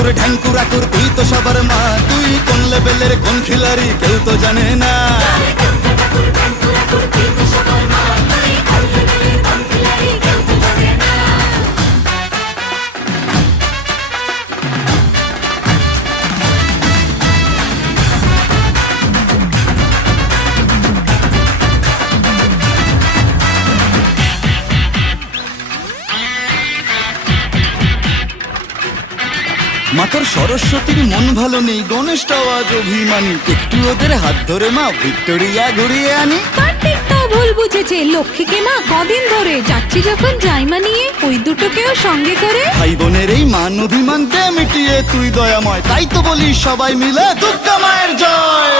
ঠাকুর ঢ্যাঙ্কুর আকুর তুই তো সবার মা, তুই কোন লেভেলের কোন খিলাড়ি কেউ তো জানে না। মাতর সরস্বতীর মন ভালো নেই, গণেশটাও আজ অভিমানী, একটু ওদের হাত ধরে মা ভিক্টোরিয়া ঘুরিয়ে আনি। কার্তিকটাও ভুল বুঝেছে, লক্ষ্মীকে মা কদিন ধরে যাচ্ছি যখন জাইমা নিয়ে ওই দুটোকেও সঙ্গে করে। ভাই বোনের এই মান অভিমানকে মিটিয়ে তুই দয়াময়, তাই তো বলি সবাই মিলে দুর্গা মায়ের জয়।